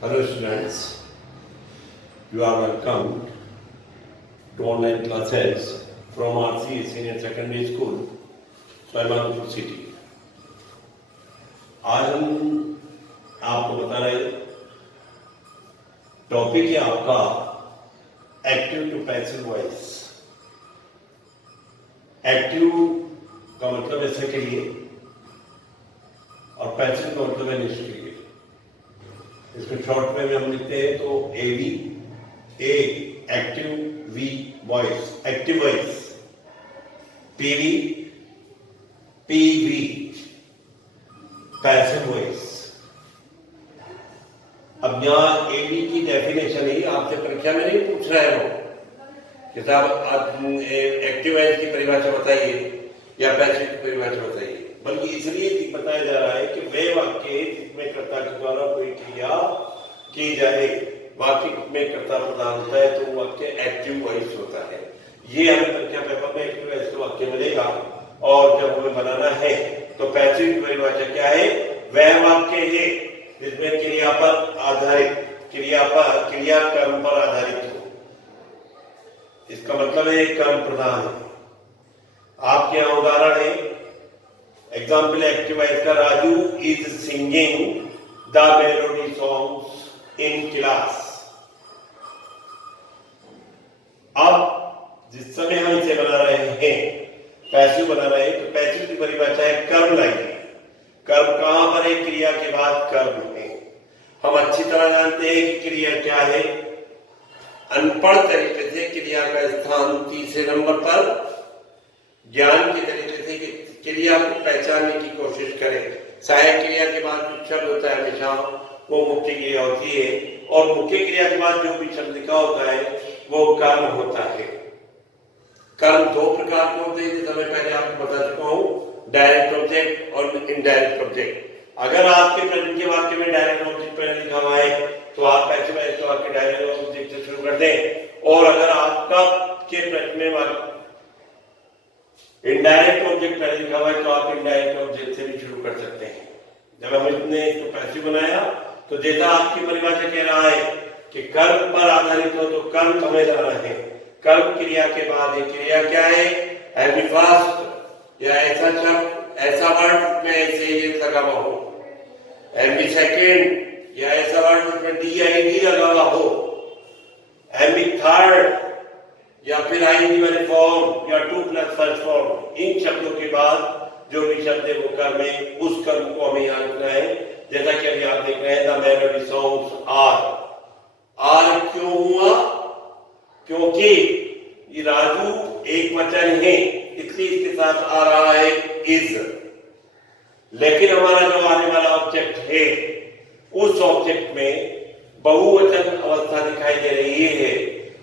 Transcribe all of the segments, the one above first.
Hello students, you are welcome to online classes from RC Senior Secondary School, Soyamanpur city. आज हम आपको बता रहे टॉपिक है आपका active to passive voice. Active का मतलब ऐसे के लिए और पैसिव का मतलब है निष्क्रिय। इसको शॉर्ट में हम लिखते हैं तो AV A active V voice active voice, PV PV passive voice. अब यहाँ एवी की डेफिनेशन ही आपसे परीक्षा में नहीं पूछ रहे हो कि साहब आप एक्टिव वॉइस की परिभाषा बताइए या पैसिव की परिभाषा बताइए, बल्कि इसलिए बताया जा रहा है कि वे वाक्य जिसमें कर्ता के द्वारा कोई क्रिया की जाए, वाक्य में कर्ता प्रधान होता है तो वाक्य एक्टिव वॉइस होता है। ये हमें परीक्षा पेपर में एक्टिव वॉइस का वाक्य मिलेगा और जब हमें बनाना है तो पैसिव की परिभाषा क्या है? वह वाक्य है जिसमें क्रिया पर आधारित क्रिया कर्म पर आधारित हो। इसका मतलब है कर्म प्रधान है। आपके यहाँ उदाहरण है, एग्जाम्पल एक्टिव वॉइस का, Raju is singing the melody songs in class. अब जिस समय हम इसे बना रहे हैं, पैसिव बना रहे हैं, तो पैसिव की परिभाषा है कर्म लाइन। कर्म कहां पर है? क्रिया के बाद कर्म है। हम अच्छी तरह जानते हैं कि क्रिया क्या है। अनपढ़ तरीके से क्रिया का स्थान तीसरे नंबर पर, ज्ञान के तरीके से क्रिया को पहचानने की कोशिश करें। सहायक क्रिया के बाद जो शब्द होता है हमेशा वो मुख्य क्रिया होती है, और मुख्य क्रिया के बाद जो भी शब्द लिखा होता है वो कर्म होता है। कर्म दो प्रकार के होते हैं, जैसे मैं पहले आपको बता चुका हूं, डायरेक्ट ऑब्जेक्ट और इनडायरेक्ट ऑब्जेक्ट। अगर आपके प्रश्न के वाक्य में डायरेक्ट ऑब्जेक्ट पहले लिखा हुआ है तो आप पैसिव वॉइस के वाक्य डायरेक्ट ऑब्जेक्ट से शुरू कर दें, और अगर आपका के प्रश्न में इनडायरेक्ट ऑब्जेक्ट पहले लिखा हुआ है तो आप इनडायरेक्ट ऑब्जेक्ट से भी शुरू कर सकते हैं। जब हमने इसको पैसिव बनाया तो जैसा आपकी परिभाषा कह रहा है कि कर्म पर आधारित हो तो कर्म हमें जाना है। कर्म क्रिया के बाद है। क्रिया क्या है? एमी फर्स्ट या ऐसा शब्द, ऐसा वर्ड में ऐसे ये लगा हुआ हो, एमी सेकेंड या ऐसा वर्ड जिसमें डी आई डी लगा हुआ हो, एमी थर्ड या फिर आईएनजी वाले फॉर्म या 2+ फर्स्ट फॉर्म। इन शब्दों के बाद जो भी शब्द है वो कर्म है, उस कर्म को हमें याद रखना है। जैसा कि अभी आप देख रहे हैं, द मेलोडी सॉन्ग्स आर क्यों हुआ? क्योंकि ये राजू एक वचन है, इसलिए इसके साथ आ रहा है इज। लेकिन हमारा जो आने वाला ऑब्जेक्ट है, उस ऑब्जेक्ट में बहुवचन अवस्था दिखाई दे रही है,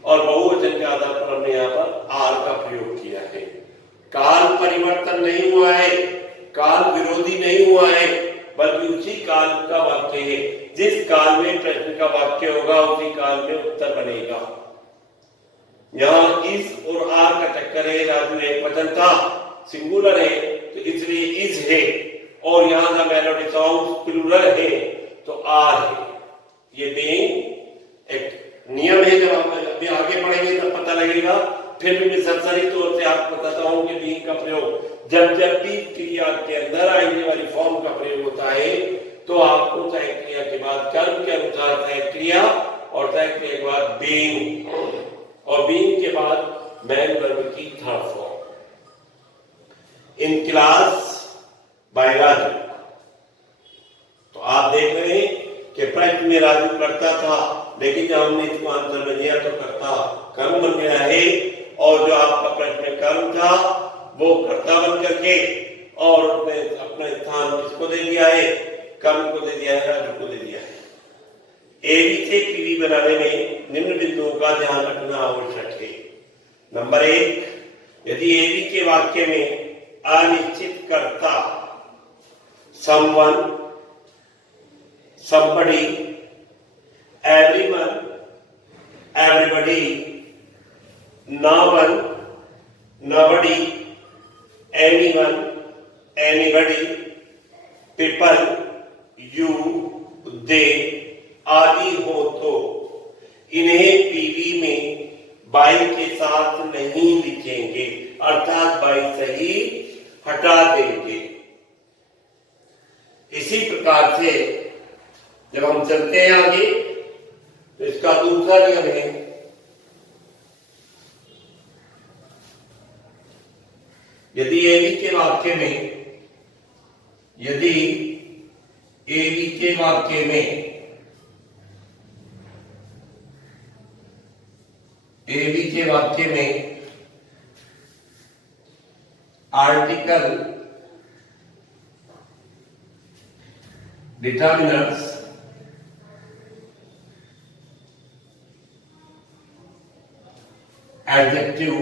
और बहुवचन के आधार पर हमने यहाँ पर आर का प्रयोग किया है। काल परिवर्तन नहीं हुआ है, काल विरोधी नहीं हुआ है, बल्कि उसी काल का वाक्य है। जिस काल में प्रश्न का वाक्य होगा उसी काल में उत्तर बनेगा। यहाँ इस और आर का चक्कर है। राजू एक वचन था, सिंगुलर है तो इसलिए इज है, और यहाँ द मेलोडी सॉन्ग्स प्लूरल है तो आर है। ये बेइंग एक नियम है। जब आप अभी आगे पढ़ेंगे तब पता लगेगा। फिर भी मैं सरसरी तौर से आपको बताता हूं कि बीइंग का प्रयोग जब भी क्रिया के अंदर आने वाली फॉर्म का प्रयोग होता है तो आपको सहायक क्रिया के बाद कर्म के अनुसार सहायक क्रिया और सहायक क्रिया के बाद बीइंग, और बीइंग के बाद मैन वर्ब की third form. In class by Raju. तो आप देख रहे हैं कि प्रश्न में राजू करता था, लेकिन जब हमने इसको आंसर में दिया तो कर्ता कर्म बन गया है, और जो आपका प्रश्न में कर्म था वो कर्ता बन करके और उसने अपना स्थान किसको दे दिया है? कर्म को दे दिया है, राजू को दे दिया है। एवी से पीवी बनाने में निम्न बिंदुओं का ध्यान रखना आवश्यक है। नंबर 1, यदि एवी के वाक्य में अनिश्चित कर्ता someone, somebody, everyone, everybody, no one, nobody, anyone, anybody, people, you, they, आदि हो तो इन्हें पीवी में बाई के साथ नहीं लिखेंगे, अर्थात बाई सही हटा देंगे। इसी प्रकार से जब हम चलते हैं आगे तो इसका दूसरा नियम है, यदि एवी के वाक्य में article determiners adjective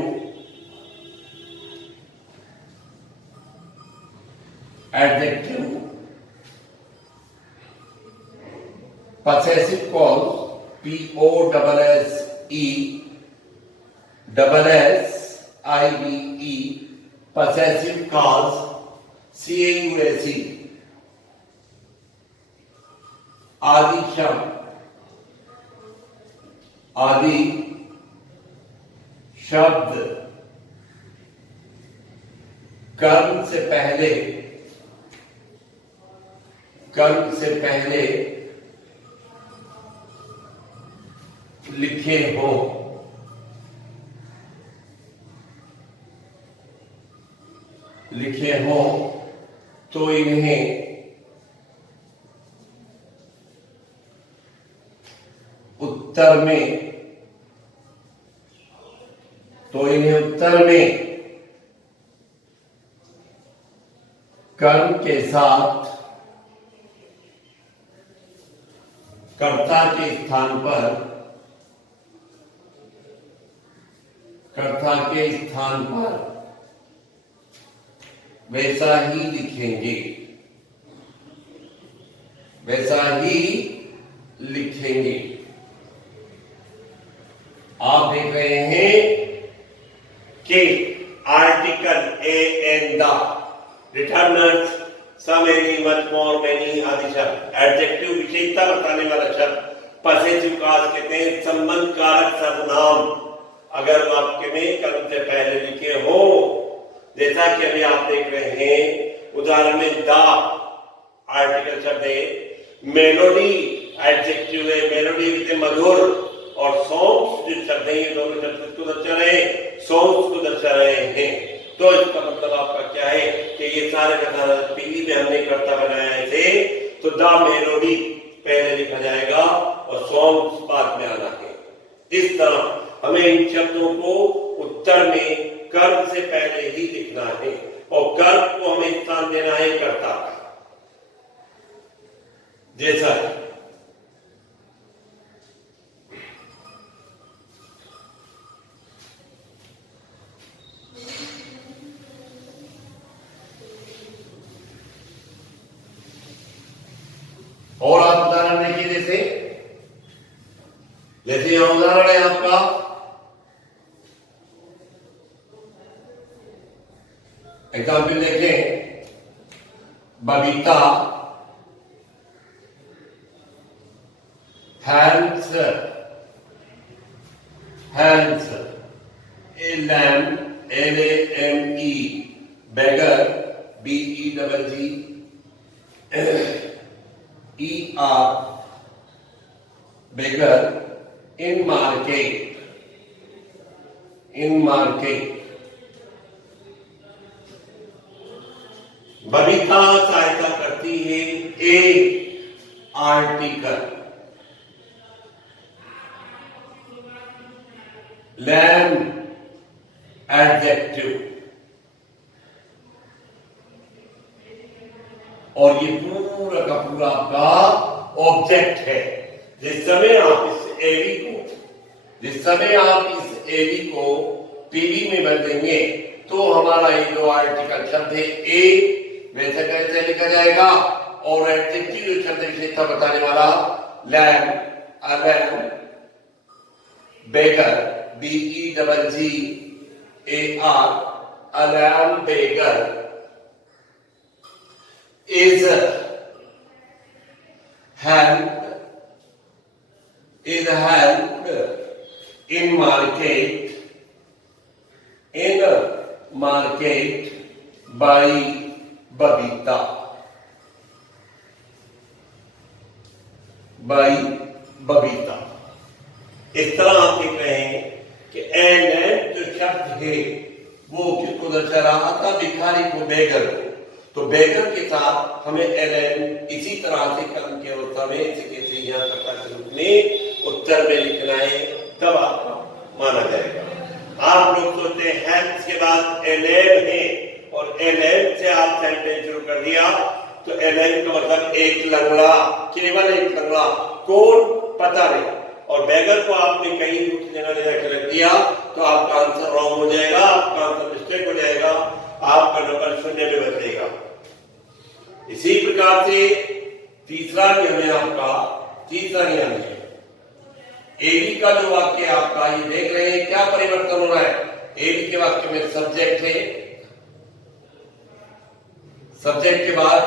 possessive clause POSSESSIVE possessive clause CAUSE आदि शब्द कर्म से पहले लिखे हो तो इन्हें उत्तर में कर्म के साथ कर्ता के स्थान पर वैसा ही लिखेंगे। आप देख रहे हैं कि article a and the determiners some any much more many आदि शब्द एडजेक्टिव विशेषता बताने वाला शब्द पॉसेसिव क्लॉज कहते हैं, संबंध कारक सर्वनाम अगर वाक्य में कर्म से पहले लिखे हो, जैसा कि अभी आप देख रहे हैं उदाहरण में द आर्टिकल शब्द है, मेलोडी एडजेक्टिव है, मेलोडी विद मधुर, और सॉन्ग्स जो शब्द है ये दोनों शब्द को दर्शा रहे हैं, सॉन्ग्स को दर्शा रहे हैं। तो इसका मतलब आपका क्या है कि ये सारे पीली में हमने कर्ता बनाया है, तो द मेलोडी पहले लिखा जाएगा और सॉन्ग्स बाद में आना है। इस तरह हमें इन शब्दों को उत्तर में कर्म से पहले ही लिखना है और कर्म को हमें स्थान देना है कर्ता का, जैसा और आप उदाहरण देखिए, जैसे यह उदाहरण है आपका एग्जाम्पल देखें, Babita hands a lame LAME beggar BEGGER beggar in market Babita सहायता करती है ए आर्टिकल, लैम एडजेक्टिव, और ये पूरा का पूरा आपका ऑब्जेक्ट है। जिस समय आप इस एवी को पीवी में बदल देंगे तो हमारा ये जो आर्टिकल शब्द है ए वैसे कैसे लिखा जाएगा, और एडजेक्टिव जो शब्द विशेषता बताने वाला lamb beggar BEGGER alarm beggar is help is helped in market by Babita. इस तरह आप देख रहे हैं कि एन जो शब्द है वो किसको दर्शा रहा था, भिखारी को, बेगर को। तो बेगर के साथ हमें एन इसी तरह से कर्म की अवस्था में कैसे यहाँ कर्ता के रूप में उत्तर में लिखना है, तब आपका माना जाएगा। आप लोग सोचते हैं हेल्थ के बाद एलेन है और एलेन से आप सेंटेंस शुरू कर दिया, तो एलेन का मतलब एक लंगड़ा, केवल एक लंगड़ा, कौन पता नहीं। और बेगर को आपने कहीं दूसरी जगह ले जाकर रख दिया तो आपका आंसर रॉन्ग हो जाएगा, आपका आंसर मिस्टेक हो जाएगा, आपका नंबर 0 में बदलेगा। इसी प्रकार से तीसरा नियम है आपका, तीसरा नियम है एबी का जो वाक्य आपका, ये देख रहे हैं क्या परिवर्तन हो रहा है। एबी के वाक्य में सब्जेक्ट है, सब्जेक्ट के बाद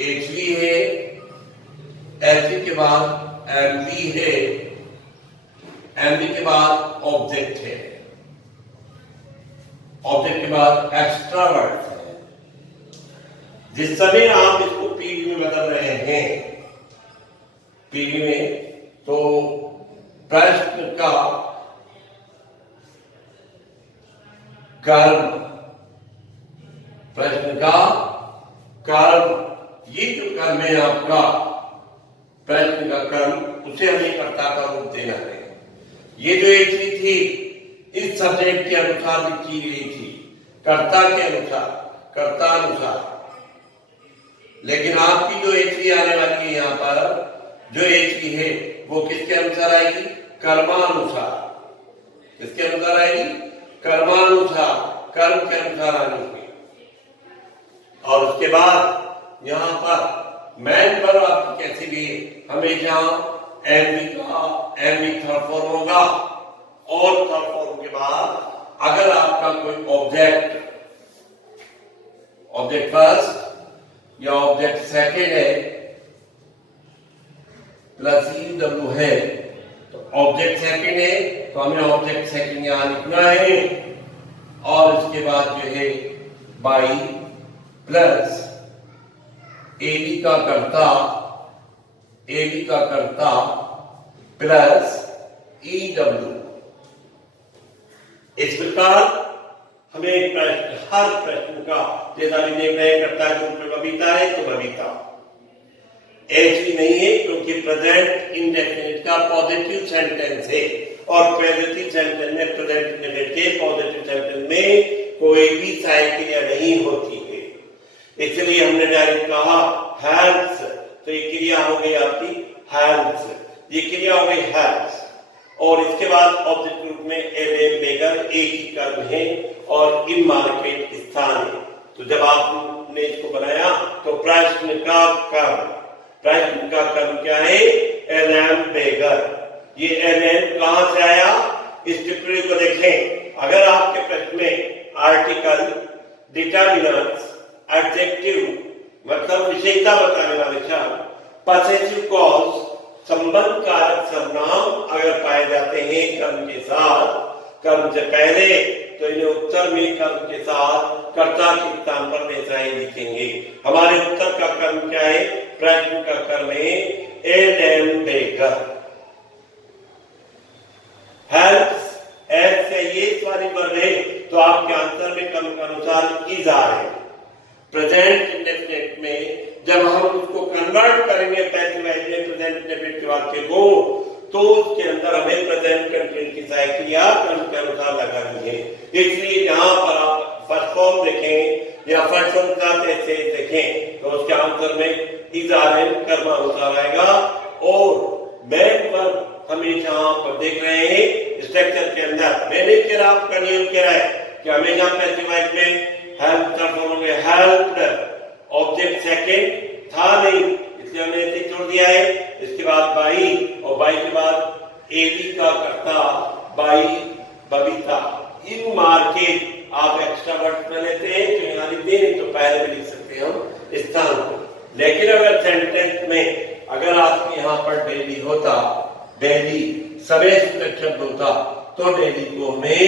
एचवी है, एचवी के बाद एमवी है, एमवी के बाद ऑब्जेक्ट है, ऑब्जेक्ट के बाद एक्स्ट्रा वर्ड है। जिस समय आप इसको पीवी में बदल रहे हैं, पीवी में, तो प्रश्न का कर्म, प्रश्न का कर्म, ये जो कर्म है आपका, प्रश्न का कर्म, उसे हमें कर्ता का रूप देना है। ये जो एचवी थी इस सब्जेक्ट के अनुसार लिखी गई थी, कर्ता के अनुसार, कर्ता अनुसार। लेकिन आपकी जो एचवी आने वाली है यहाँ पर, जो एचवी है वो किसके अनुसार आएगी, कर्मानुसार। किसके अनुसार आएगी, कर्मानुसार, कर्म के अनुसार आनी है। और उसके बाद यहाँ पर मैन पर आप कैसे भी हमेशा एमवी थर्ड फॉर्म होगा, और थर्ड फॉर्म के बाद अगर आपका कोई ऑब्जेक्ट फर्स्ट या ऑब्जेक्ट सेकेंड है प्लस डब्ल्यू है, तो ऑब्जेक्ट सेकेंड है तो हमें ऑब्जेक्ट सेकेंड यहां लिखना है, और उसके बाद जो है बाई प्लस एबी का कर्ता प्लस ईडब्ल्यू। इस प्रकार हमें प्रश्न, हर प्रश्न का, जैसा भी देख रहे हैं कर्ता के रूप में बबीता है तो बबीता, एचवी नहीं है क्योंकि प्रेजेंट इंडेफिनिट का पॉजिटिव सेंटेंस है, और पॉजिटिव सेंटेंस में, प्रेजेंट इंडेफिनिट के पॉजिटिव सेंटेंस में कोई भी सहायक क्रिया नहीं होती है। इसलिए हमने डायरेक्ट कहा हेल्प्स, तो ये क्रिया हो गई आपकी हेल्प्स, ये क्रिया हो गई हेल्प्स। और इसके बाद ऑब्जेक्ट रूप में एलेन, बेगर एक ही कर्म है और इन मार्केट स्थान है। तो जब आपने इसको बनाया तो प्रश्न का कर्म, प्रश्न का कर्म क्या है, एलेन, बेगर। ये एलेन कहां से आया, इस टिप्पणी को देखें। अगर आपके प्रश्न में आर्टिकल, डिटरमिनेंट्स, एडजेक्टिव मतलब विशेषता बताने वाले शब्द, पॉसेसिव कॉज, संबंध कारक सर्वनाम अगर पाए जाते हैं कर्म के साथ, कर्म से पहले, तो इन्हें उत्तर में कर्म के साथ कर्ता के स्थान पर वैसा ही लिखेंगे। हमारे उत्तर का कर्म क्या है, प्रश्न का कर्म है एलेन, बेगर। हेल्प्स, एस से ये वाली वर्ड है तो आपके आंसर में कर्म के अनुसार इज आ रहे हैं। प्रेजेंट इंडेफिनिट में जब हम उसको कन्वर्ट करेंगे पैसिव वॉइस में प्रेजेंट इंडेफिनिट के वाक्य को, तो उसके अंदर हमें प्रेजेंट कंटीन्यूअस की सहायक क्रिया कर्म के अनुसार लगानी है। इसलिए जहां पर आप फर्स्ट फॉर्म देखें या फर्स्ट फॉर्म का ऐसे देखें तो उसके आंसर में इज आ रहे कर्म अनुसार आएगा। और मैन पर हमेशा आप देख रहे हैं स्ट्रक्चर के अंदर, मैंने कह रहा आपका नियम कह रहा है कि हमेशा पैसिव वॉइस में हेल्प हेल्प्ड, ऑब्जेक्ट सेकेंड था नहीं इसलिए हमने ऐसे छोड़ दिया है। इसके बाद बाई, और बाई के बाद एबी का कर्ता बाई, बबीता। इन मार्केट आप एक्स्ट्रा वर्ड में लेते हैं तो यहाँ लिख दें, तो पहले भी लिख सकते हैं हम स्थान को। लेकिन अगर सेंटेंस में अगर आपके यहाँ पर डेली होता डेली समय सूचक शब्द होता तो डेली को हमें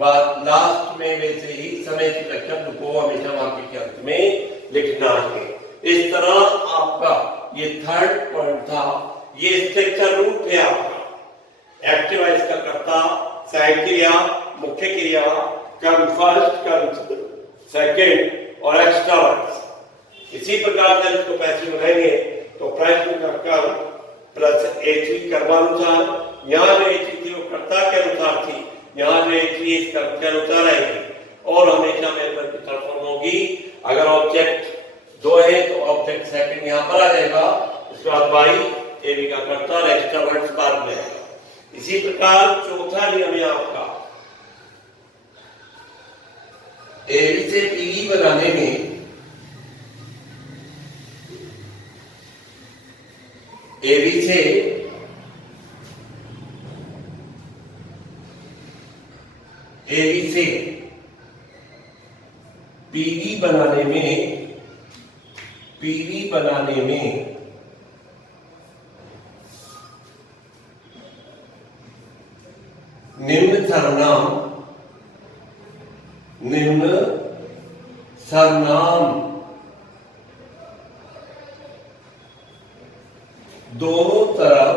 लास्ट में वैसे ही समय सूचक शब्द को हमेशा वाक्य के अंत में लिखना है। इस तरह आपका ये थर्ड पॉइंट था। ये स्ट्रक्चर रूप है आपका। एक्टिव है इसका कर्ता, सहायक क्रिया, मुख्य क्रिया, कर्म फर्स्ट, कर्म सेकंड और एक्स्ट्रा वर्ड्स। इसी प्रकार से इसको पैसिव बनाएंगे तो प्रश्न का कर्म प्लस एचवी कर्मानुसार, यहाँ जो एचवी थी वो कर्ता के अनुसार थी, यहाँ जो एचवी इस कर्म के अनुसार आएगी और हमेशा मेंबर की तरफ होगी। अगर ऑब्जेक्ट दो है तो ऑब्जेक्ट सेकंड यहाँ पर आ जाएगा, इसके बाद बाई एवी का कर्ता और एक्स्ट्रा वर्ड्स बाद में आएगा। इसी प्रकार चौथा नियम है आपका, एवी से पीवी बनाने में एवी से पीवी बनाने में निम्न सर्वनाम दोनों तरफ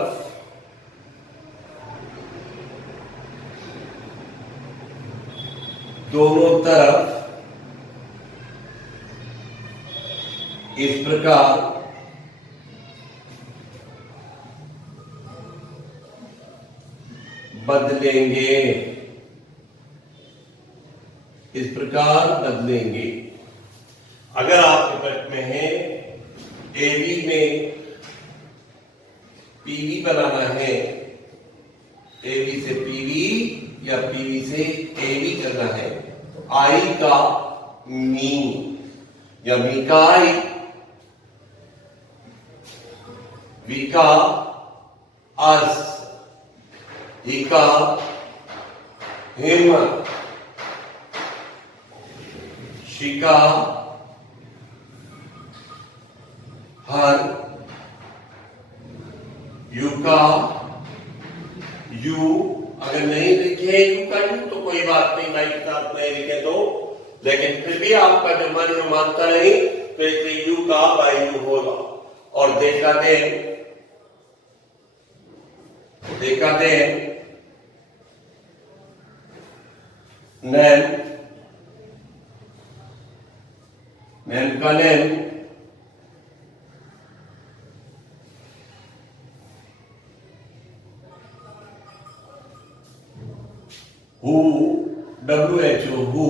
इस प्रकार बदलेंगे, अगर आपके प्रश्न में है एवी में पीवी बनाना है, एवी से पीवी या पीवी से एवी करना है, तो आई का मी या मी का आई, वी का अस, ही का हिम, शी का हर, यू का यू। अगर नहीं लिखे यू का यू तो कोई बात नहीं, भाई किताब नहीं लिखे तो, लेकिन फिर भी आपका जो मन में मानता नहीं तो इसलिए यू का बाई यू होगा। और देखा दे नैन का नैन, हु WHO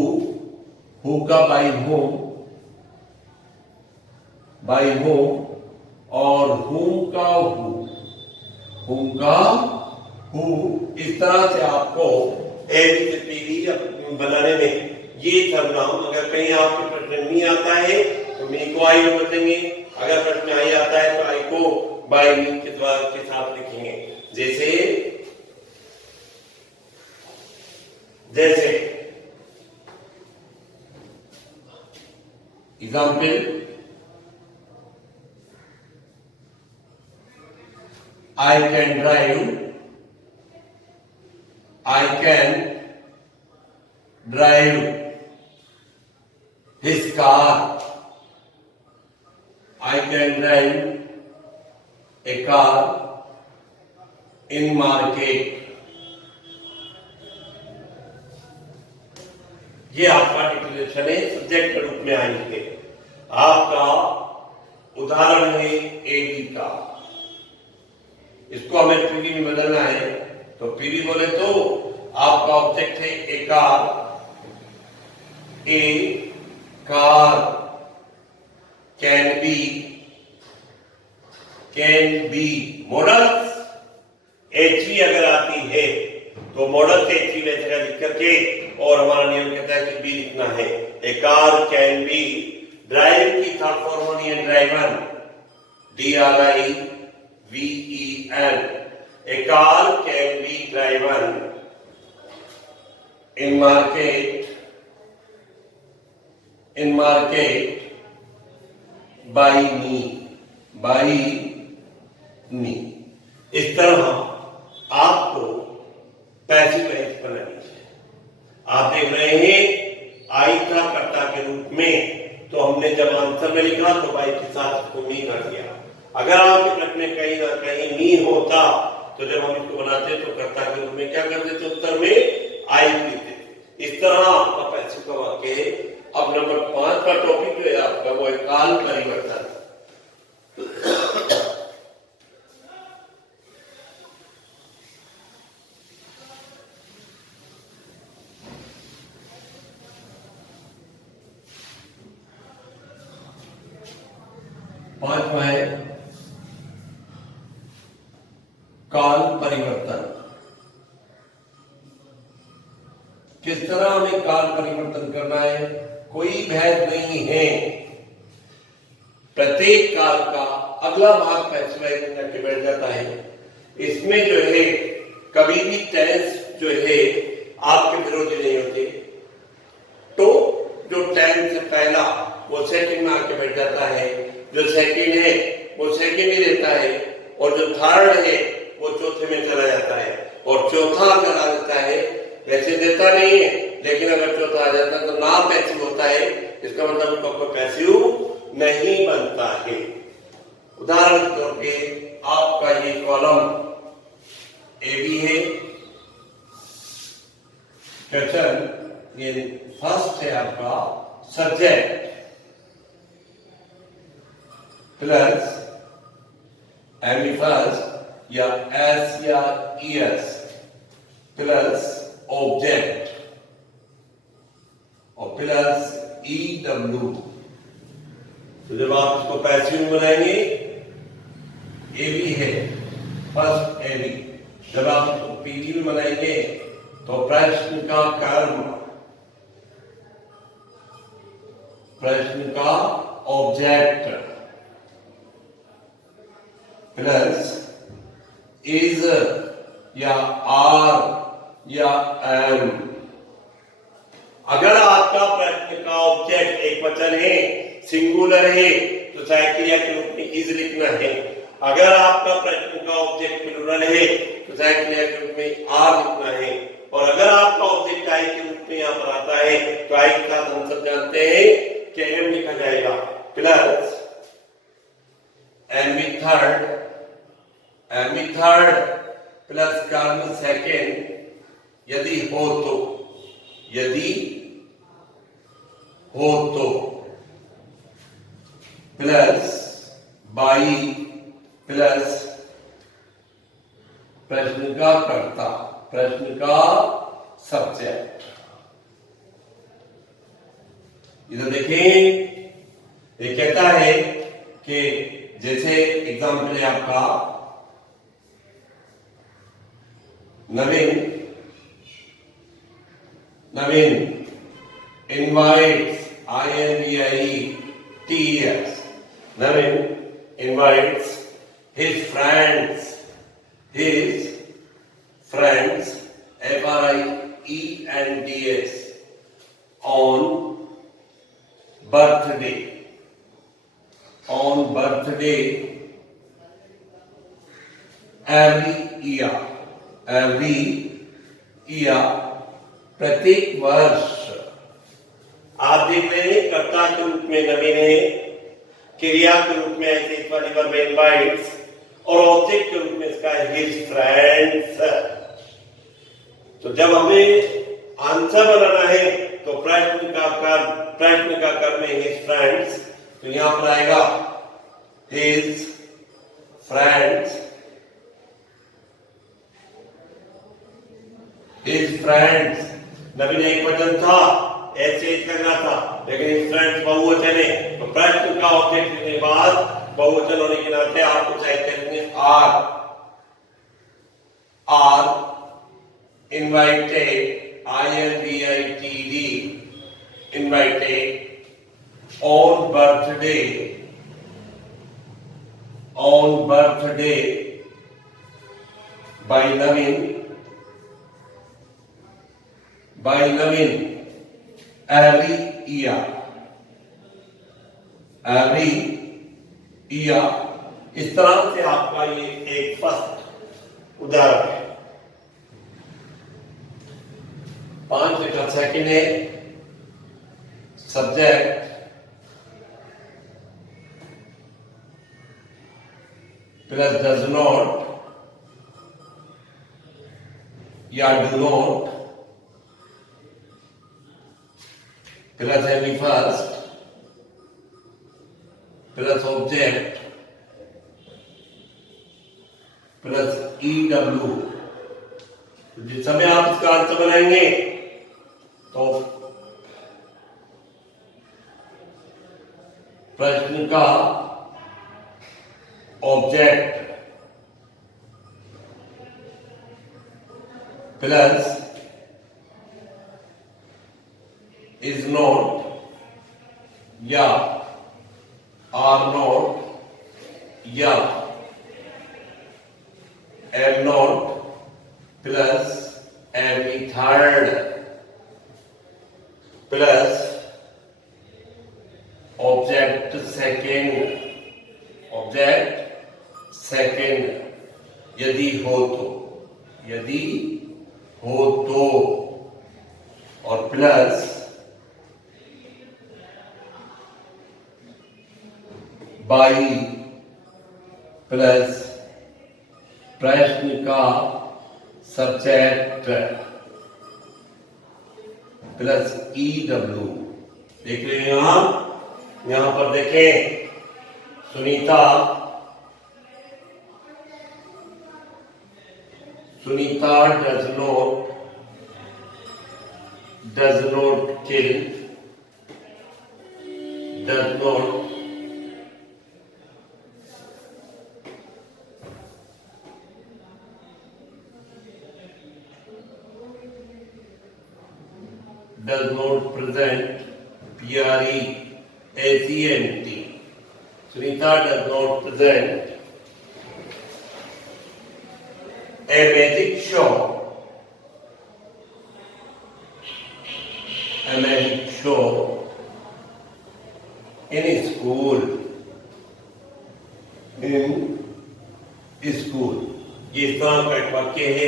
हु का बाई होम और हुम का हु। इस तरह से आपको एवी से पीवी बनाने में ये सर्वनाम, अगर कहीं आपके प्रश्न नहीं आता है तो मी को आई में बदलेंगे, अगर प्रश्न आई आता है तो आई को बाई मी के साथ लिखेंगे। जैसे example, I can drive his car. I can drive a car in market. ये आपका डिक्लेरेशन है, सब्जेक्ट के रूप में आएंगे। आपका उदाहरण है एवी का, इसको हमें पीवी में बदलना है तो पीवी बोले तो आपका ऑब्जेक्ट है a car can be models. HV अगर आती है तो मॉडल से एचवी में जगह लिख करके, और हमारा नियम कहता है कि बी लिखना है। A car can B, drive की था फॉर्म है driven, DRIVEN। A car can be driven in market by me। इस तरह नहीं होता तो जब हम इसको बनाते तो कर्ता के रूप में क्या कर देते, उत्तर में आई लिखते। इस तरह आपका पैसिव का वाक्य है। अब नंबर 5 का टॉपिक जो है आपका वो है काल परिवर्तन। पांचवा है काल परिवर्तन। किस तरह हमें काल परिवर्तन करना है, कोई भेद नहीं है। प्रत्येक काल का अगला भाग पैसिवाइज करके बैठ जाता है। इसमें जो है कभी भी टेंस जो है आपके विरोधी नहीं होते। तो जो टेंस से पहला वो सेकंड में आके बैठ जाता है, जो सेकंड है वो सेकंड ही रहता है, और जो थर्ड है वो चौथे में चला जाता है। और चौथा अगर आ जाता है, वैसे देता नहीं है लेकिन अगर चौथा आ जाता है तो ना पैसिव होता है, इसका मतलब उसका कोई पैसिव नहीं बनता है। उदाहरण के तौर पे आपका ये कॉलम ए बी है, क्वेश्चन ये फर्स्ट है आपका सब्जेक्ट प्लस एमी फर्स्ट या एस या ईएस प्लस ऑब्जेक्ट और प्लस ई डब्ल्यू। तो जब आप इसको पैसिव में बनाएंगे, ए बी है फर्स्ट ए बी, जब आप इसको पीडी में बनाएंगे तो प्रश्न का कर्म, प्रश्न का ऑब्जेक्ट प्लस इज या आर या एम। अगर आपका प्रश्न का ऑब्जेक्ट एक वचन है, सिंगुलर है, तो सहायक क्रिया के रूप में इज लिखना है। अगर आपका प्रश्न का ऑब्जेक्ट प्लुरल है तो सहायक क्रिया के रूप में आर लिखना है। और अगर आपका ऑब्जेक्ट आई के रूप में यहाँ पर आता है तो आई के साथ हम सब जानते हैं कि एम लिखा जाएगा प्लस एम थर्ड प्लस कर्म सेकेंड यदि हो तो, यदि हो तो प्लस बाई प्लस प्रश्न का कर्ता, प्रश्न का सब्जेक्ट। इधर देखें, ये कहता है कि जैसे एग्जाम्पल है आपका नवीन invites INVITES, Navin invites his friends FRIENDS on birthday every year प्रत्येक वर्ष। आप देख रहे हैं कर्ता के रूप में नवीन है, क्रिया के रूप में ऐसे इस वाली वर्ब इनवाइट्स, और ऑब्जेक्ट के रूप में इसका है हिज फ्रेंड्स। तो जब हमें आंसर बनाना है तो प्रश्न का कर्म है हिज फ्रेंड्स, तो यहां पर आएगा हिज फ्रेंड्स, नवीन एक वचन था, ऐसे लग रहा था, लेकिन हिज फ्रेंड्स बहुवचन है, तो प्रश्न का ऑब्जेक्ट लिखने के बाद बहुवचन होने के नाते आपको चाहिए लिखने are invited INVITED invited on birthday by Naveen every year। इस तरह से आपका ये एक फर्स्ट उदाहरण है। 5 का सेकंड है सब्जेक्ट प्लस डज नॉट या do not plus any first plus object plus EW। जिस समय आप इसका आंसर बनाएंगे तो प्रश्न का ऑब्जेक्ट प्लस इज नॉट या आर नॉट या एम नॉट प्लस एमी थर्ड प्लस ऑब्जेक्ट सेकेंड यदि हो तो और प्लस बाई प्लस प्रश्न का सब्जेक्ट प्लस EW। देख रहे हैं यहां पर देखें Sunita does not kill does not present PRESENT। Sunita does not present a magic show in school ये इस तरह का एक वाक्य है।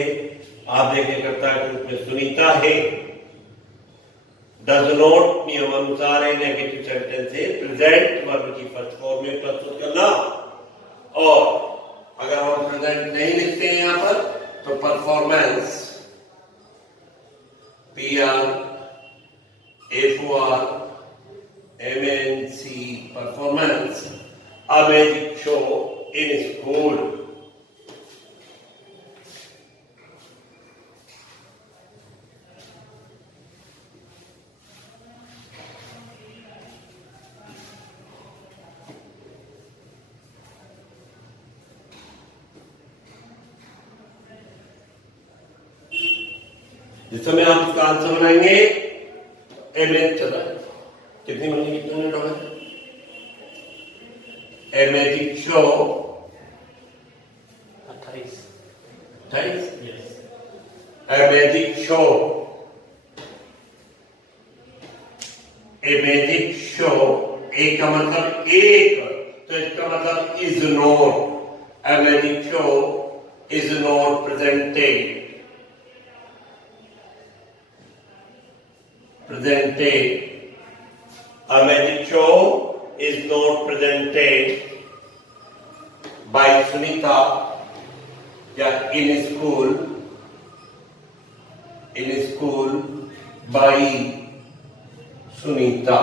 आप देखिए करता है कि उसमें सुनीता है, डज नॉट नियम अनुसार है नेगेटिव सेंटेंस है, प्रेजेंट वर्ब की फर्स्ट फॉर्म में प्रस्तुत करना। और अगर हम प्रेजेंट नहीं लिखते हैं यहाँ पर तो performance PRFORMANC performance a magic show in school. जिस समय आप इसका आंसर बनाएंगे ए मिनट चला कितनी बनेगी, कितने मिनट हो गए? A magic show 28 a magic show एक का मतलब एक, तो इसका मतलब is not. A magic show is not presented a magic show is not presented by Sunita या in school by Sunita।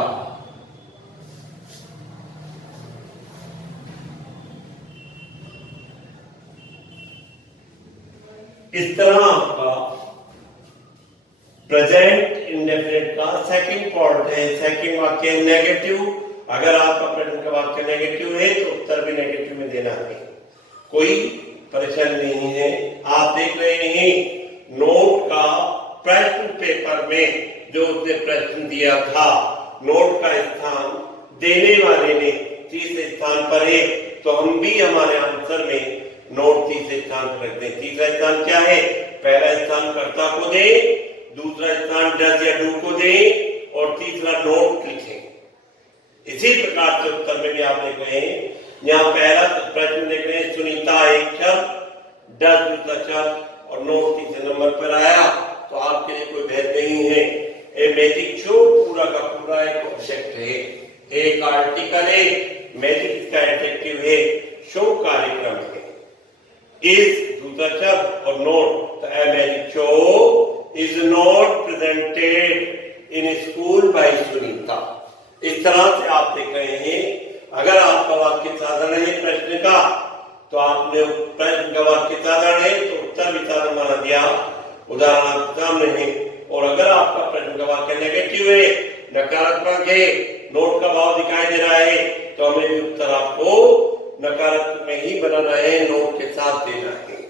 इस तरह आपका प्रेजेंट इंडेफिनिट का सेकंड पार्ट है। सेकंड वाक्य नेगेटिव। अगर आपका प्रेजेंट का वाक्य नेगेटिव है तो उत्तर भी नेगेटिव में देना है, कोई परेशानी नहीं है। आप देख रहे हैं नोट का प्रश्न पेपर में जो उसने प्रश्न दिया था, नोट का स्थान देने वाले ने तीसरे स्थान पर है, तो हम भी हमारे आंसर में नोट तीसरे स्थान पर रख दें। तीसरा स्थान क्या है? पहला स्थान कर्ता को दे, दूसरा स्थान डज या डू को दे और तीसरा नोट लिखें। इसी प्रकार से उत्तर में भी आप देख रहे हैं, यहाँ पहला प्रश्न देख रहे हैं सुनीता एक शब्द, डज दूसरा शब्द और नोट तीसरे नंबर पर आया, तो आपके लिए कोई भेद नहीं है। ए मैजिक शो पूरा का पूरा एक ऑब्जेक्ट है, एक आर्टिकल है, मैजिक इसका एडजेक्टिव है, शो कार्यक्रम है, इस दूसरा शब्द और note the Americho is not presented in school by Sunita. इस तरह से आप देख रहे हैं, अगर आपका वाक्य साधारण है प्रश्न का, तो आपने प्रश्न का वाक्य साधारण है तो उत्तर भी साधारण माना दिया, उदाहरण आपके सामने है। और अगर आपका प्रश्न का वाक्य नेगेटिव है, नकारात्मक है, नोट का भाव दिखाई दे रहा है, तो हमें भी उत्तर आपको नकारात्मक में ही बनाना है, नोट के साथ देना है।